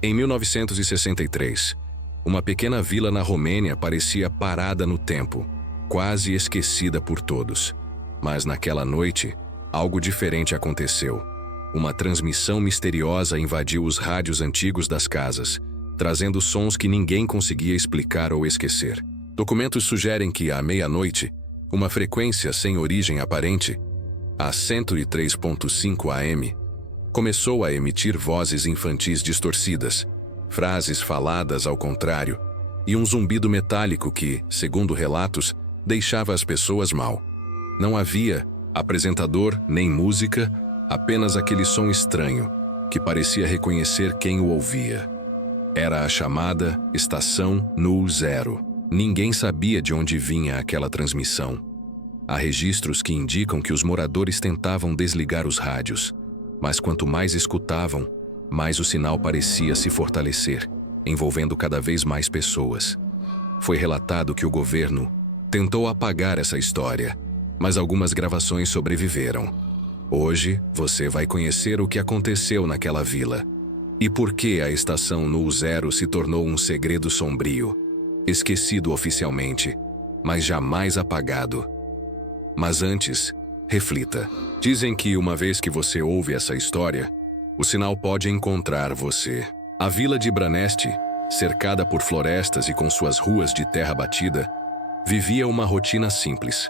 Em 1963, uma pequena vila na Romênia parecia parada no tempo, quase esquecida por todos. Mas naquela noite, algo diferente aconteceu. Uma transmissão misteriosa invadiu os rádios antigos das casas, trazendo sons que ninguém conseguia explicar ou esquecer. Documentos sugerem que, à meia-noite, uma frequência sem origem aparente, a 103.5 AM, começou a emitir vozes infantis distorcidas, frases faladas ao contrário e um zumbido metálico que, segundo relatos, deixava as pessoas mal. Não havia apresentador nem música, apenas aquele som estranho que parecia reconhecer quem o ouvia. Era a chamada Estação Null Zero. Ninguém sabia de onde vinha aquela transmissão. Há registros que indicam que os moradores tentavam desligar os rádios, mas quanto mais escutavam, mais o sinal parecia se fortalecer, envolvendo cada vez mais pessoas. Foi relatado que o governo tentou apagar essa história, mas algumas gravações sobreviveram. Hoje, você vai conhecer o que aconteceu naquela vila e por que a Estação Null Zero se tornou um segredo sombrio, esquecido oficialmente, mas jamais apagado. Mas antes, reflita. Dizem que uma vez que você ouve essa história, o sinal pode encontrar você. A vila de Branesti, cercada por florestas e com suas ruas de terra batida, vivia uma rotina simples.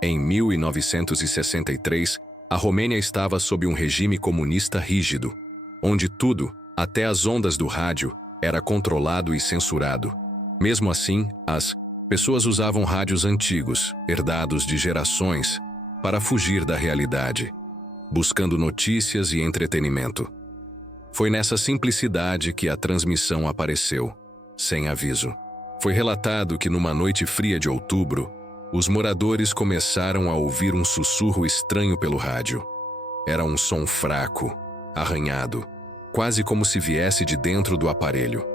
Em 1963, a Romênia estava sob um regime comunista rígido, onde tudo, até as ondas do rádio, era controlado e censurado. Mesmo assim, as pessoas usavam rádios antigos, herdados de gerações, para fugir da realidade, buscando notícias e entretenimento. Foi nessa simplicidade que a transmissão apareceu, sem aviso. Foi relatado que numa noite fria de outubro, os moradores começaram a ouvir um sussurro estranho pelo rádio. Era um som fraco, arranhado, quase como se viesse de dentro do aparelho.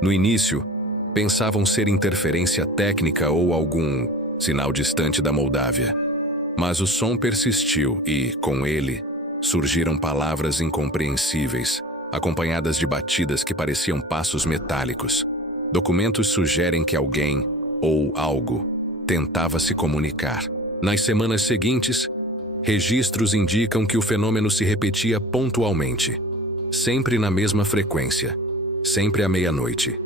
No início, pensavam ser interferência técnica ou algum sinal distante da Moldávia. Mas o som persistiu e, com ele, surgiram palavras incompreensíveis, acompanhadas de batidas que pareciam passos metálicos. Documentos sugerem que alguém, ou algo, tentava se comunicar. Nas semanas seguintes, registros indicam que o fenômeno se repetia pontualmente, sempre na mesma frequência, sempre à meia-noite.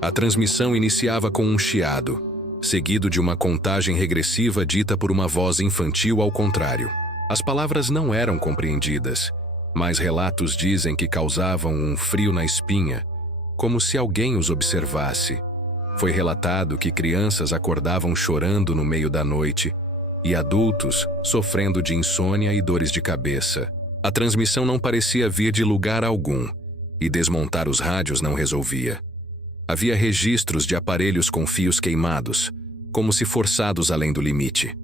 A transmissão iniciava com um chiado, seguido de uma contagem regressiva dita por uma voz infantil ao contrário. As palavras não eram compreendidas, mas relatos dizem que causavam um frio na espinha, como se alguém os observasse. Foi relatado que crianças acordavam chorando no meio da noite e adultos sofrendo de insônia e dores de cabeça. A transmissão não parecia vir de lugar algum, e desmontar os rádios não resolvia. Havia registros de aparelhos com fios queimados, como se forçados além do limite.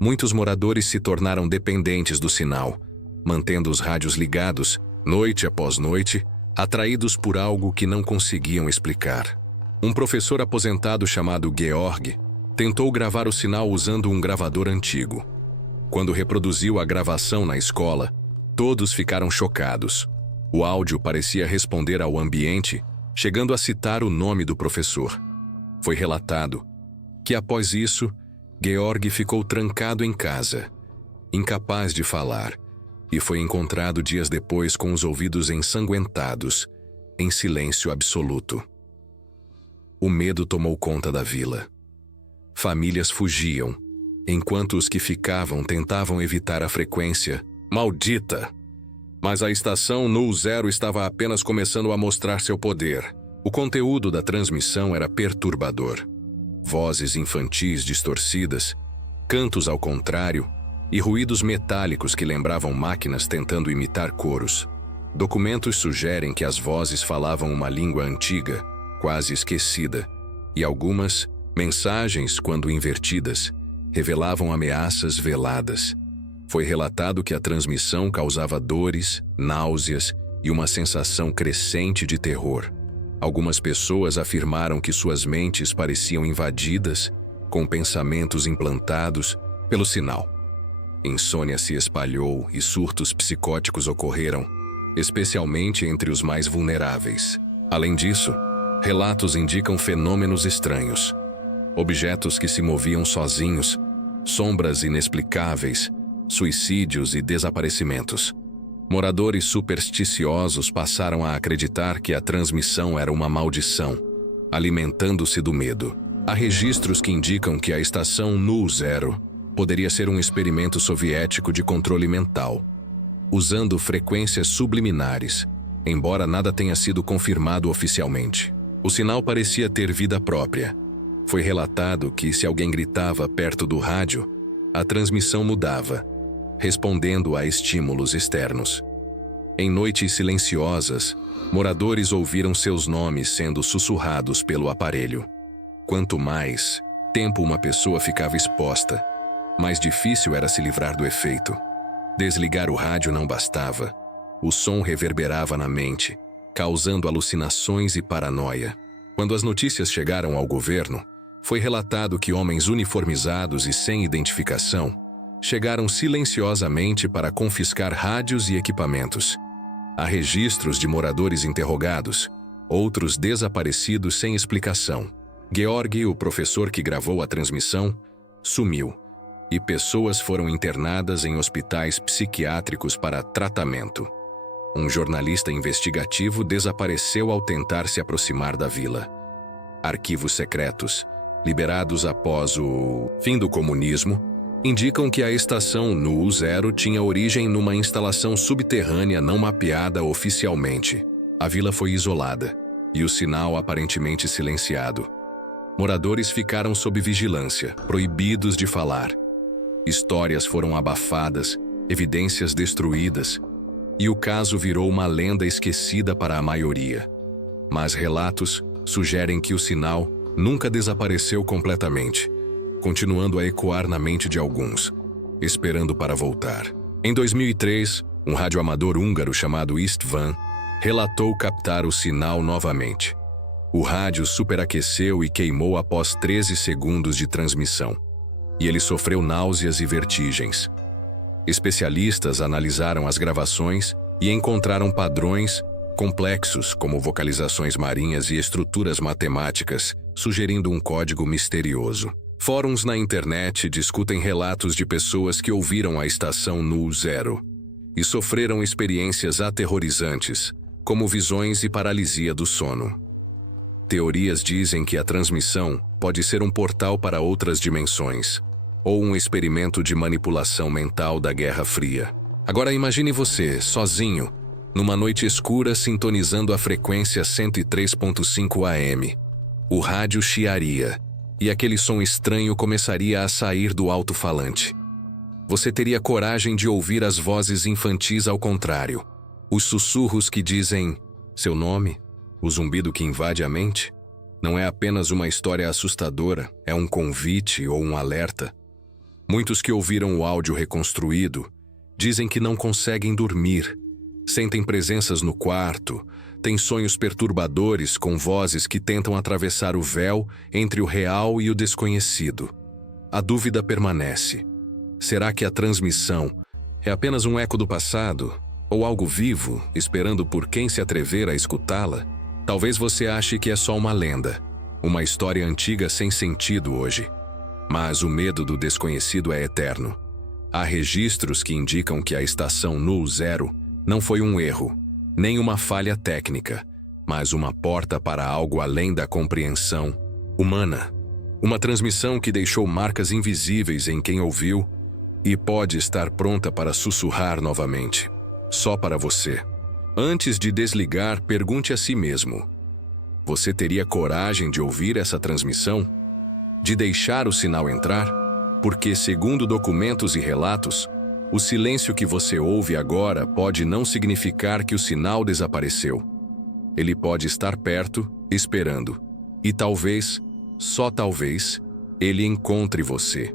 Muitos moradores se tornaram dependentes do sinal, mantendo os rádios ligados, noite após noite, atraídos por algo que não conseguiam explicar. Um professor aposentado chamado Georg tentou gravar o sinal usando um gravador antigo. Quando reproduziu a gravação na escola, todos ficaram chocados. O áudio parecia responder ao ambiente, chegando a citar o nome do professor. Foi relatado que, após isso, Georg ficou trancado em casa, incapaz de falar, e foi encontrado dias depois com os ouvidos ensanguentados, em silêncio absoluto. O medo tomou conta da vila. Famílias fugiam, enquanto os que ficavam tentavam evitar a frequência maldita. Mas a Estação Null Zero estava apenas começando a mostrar seu poder. O conteúdo da transmissão era perturbador. Vozes infantis distorcidas, cantos ao contrário e ruídos metálicos que lembravam máquinas tentando imitar coros. Documentos sugerem que as vozes falavam uma língua antiga, quase esquecida, e algumas mensagens, quando invertidas, revelavam ameaças veladas. Foi relatado que a transmissão causava dores, náuseas e uma sensação crescente de terror. Algumas pessoas afirmaram que suas mentes pareciam invadidas, com pensamentos implantados pelo sinal. Insônia se espalhou e surtos psicóticos ocorreram, especialmente entre os mais vulneráveis. Além disso, relatos indicam fenômenos estranhos. Objetos que se moviam sozinhos, sombras inexplicáveis, suicídios e desaparecimentos. Moradores supersticiosos passaram a acreditar que a transmissão era uma maldição, alimentando-se do medo. Há registros que indicam que a estação Nu Zero poderia ser um experimento soviético de controle mental, usando frequências subliminares, embora nada tenha sido confirmado oficialmente. O sinal parecia ter vida própria. Foi relatado que, se alguém gritava perto do rádio, a transmissão mudava, respondendo a estímulos externos. Em noites silenciosas, moradores ouviram seus nomes sendo sussurrados pelo aparelho. Quanto mais tempo uma pessoa ficava exposta, mais difícil era se livrar do efeito. Desligar o rádio não bastava. O som reverberava na mente, causando alucinações e paranoia. Quando as notícias chegaram ao governo, foi relatado que homens uniformizados e sem identificação chegaram silenciosamente para confiscar rádios e equipamentos. Há registros de moradores interrogados, outros desaparecidos sem explicação. Georg, o professor que gravou a transmissão, sumiu, e pessoas foram internadas em hospitais psiquiátricos para tratamento. Um jornalista investigativo desapareceu ao tentar se aproximar da vila. Arquivos secretos, liberados após o fim do comunismo, indicam que a estação Nu Zero tinha origem numa instalação subterrânea não mapeada oficialmente. A vila foi isolada, e o sinal aparentemente silenciado. Moradores ficaram sob vigilância, proibidos de falar. Histórias foram abafadas, evidências destruídas, e o caso virou uma lenda esquecida para a maioria. Mas relatos sugerem que o sinal nunca desapareceu completamente, continuando a ecoar na mente de alguns, esperando para voltar. Em 2003, um radioamador húngaro chamado Istvan relatou captar o sinal novamente. O rádio superaqueceu e queimou após 13 segundos de transmissão, e ele sofreu náuseas e vertigens. Especialistas analisaram as gravações e encontraram padrões complexos, como vocalizações marinhas e estruturas matemáticas, sugerindo um código misterioso. Fóruns na internet discutem relatos de pessoas que ouviram a estação Nu Zero e sofreram experiências aterrorizantes, como visões e paralisia do sono. Teorias dizem que a transmissão pode ser um portal para outras dimensões, ou um experimento de manipulação mental da Guerra Fria. Agora imagine você, sozinho, numa noite escura sintonizando a frequência 103.5 AM. O rádio chiaria, e aquele som estranho começaria a sair do alto-falante. Você teria coragem de ouvir as vozes infantis ao contrário, os sussurros que dizem seu nome, o zumbido que invade a mente? Não é apenas uma história assustadora, é um convite ou um alerta. Muitos que ouviram o áudio reconstruído dizem que não conseguem dormir, sentem presenças no quarto, têm sonhos perturbadores com vozes que tentam atravessar o véu entre o real e o desconhecido. A dúvida permanece. Será que a transmissão é apenas um eco do passado, ou algo vivo, esperando por quem se atrever a escutá-la? Talvez você ache que é só uma lenda, uma história antiga sem sentido hoje. Mas o medo do desconhecido é eterno. Há registros que indicam que a estação Nu Zero não foi um erro, nem uma falha técnica, mas uma porta para algo além da compreensão humana. Uma transmissão que deixou marcas invisíveis em quem ouviu e pode estar pronta para sussurrar novamente, só para você. Antes de desligar, pergunte a si mesmo: você teria coragem de ouvir essa transmissão? De deixar o sinal entrar? Porque, segundo documentos e relatos, o silêncio que você ouve agora pode não significar que o sinal desapareceu. Ele pode estar perto, esperando. E talvez, só talvez, ele encontre você.